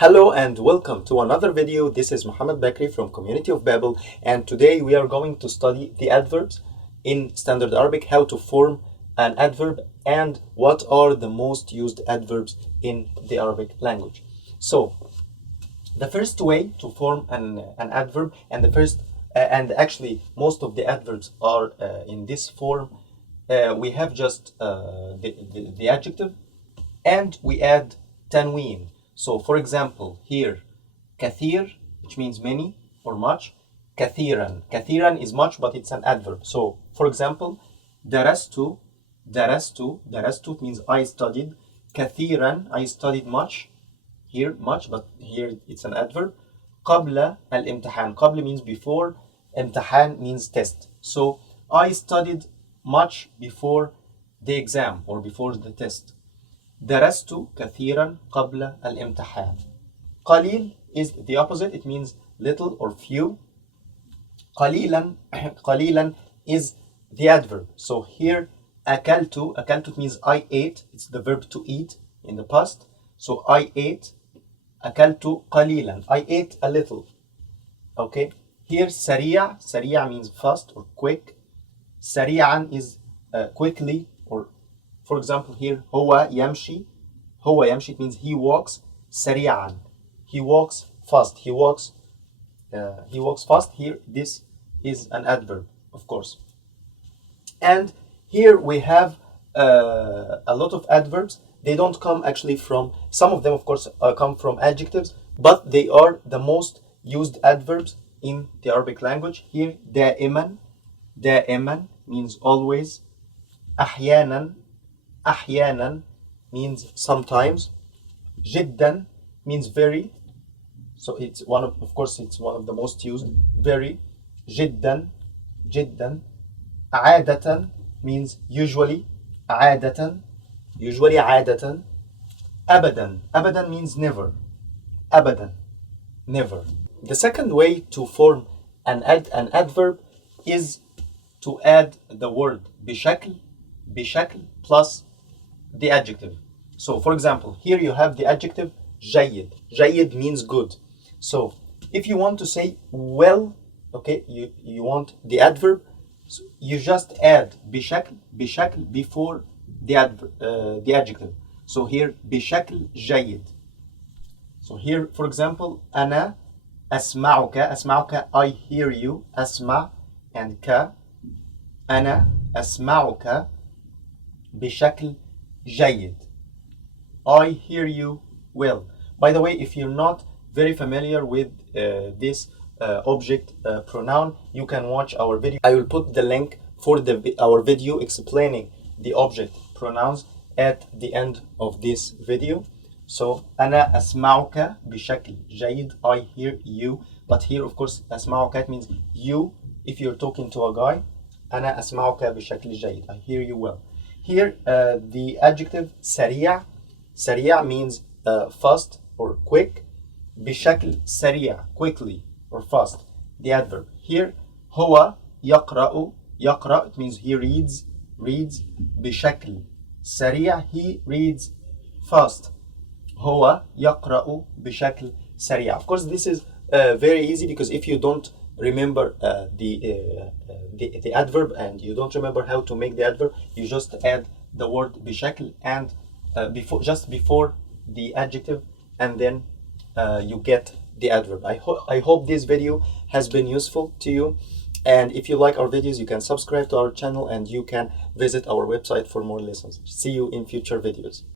Hello and welcome to another video. This is Muhammad Bakri from Community of Babel, and today we are going to study the adverbs in Standard Arabic, how to form an adverb and what are the most used adverbs in the Arabic language. So the first way to form an adverb, and actually most of the adverbs are in this form. We have just the adjective and we add تنوين. So for example, here, كثير, which means many or much. كثيرا. كثيرا is much, but it's an adverb. So for example, درست. درست means I studied. كثيرا, I studied much. Here, much, but here it's an adverb. قبل الامتحان. قبل means before. امتحان means test. So I studied much before the exam or before the test. درست كثيرا قبل الامتحان. قليل is the opposite. It means little or few. قليلا قليلا is the adverb. So here أكلت. أكلت means I ate. It's the verb to eat in the past. So I ate. أكلت قليلا. I ate a little. Okay. Here سريع. سريع means fast or quick. سريعا is quickly, or for example here هو يمشي. هو يمشي, it means he walks. سريعا, he walks fast. He walks fast. Here this is an adverb, of course. And here we have a lot of adverbs. They don't come actually from, some of them of course come from adjectives, but they are the most used adverbs in the Arabic language. Here دائما. دائما means always. أحيانا. أحيانا means sometimes. جدا means very. So it's of course it's one of the most used. Very. جدا. جدا. عادة means usually. عادة. Usually. عادة. أبدا. أبدا means never. أبدا. Never. The second way to form an adverb is to add the word بشكل. بشكل plus the adjective. So for example, here you have the adjective جيد. جيد means good. So if you want to say well, okay, you want the adverb, so you just add بشكل. بشكل before the adjective. So here بشكل جيد. So here for example, أنا أسمعك. أسمعك I hear you. أسمع and ك. أنا أسمعك بشكل جيد. I hear you well. By the way, if you're not very familiar with this object pronoun, you can watch our video. I will put the link for our video explaining the object pronouns at the end of this video. So أنا أسمعك بشكل جيد. I hear you. But here of course أسمعك means you. If you're talking to a guy, أنا أسمعك بشكل جيد. I hear you well. Here the adjective سريع. سريع means fast or quick. بشكل سريع, quickly or fast, the adverb. Here هو يقرأ. يقرأ, it means he reads. reads. بشكل سريع, he reads fast. هو يقرأ بشكل سريع. Of course this is very easy, because if you don't remember the adverb and you don't remember how to make the adverb, you just add the word بشكل and before the adjective, and then you get the adverb. I hope this video has been useful to you, and if you like our videos, you can subscribe to our channel and you can visit our website for more lessons. See you in future videos.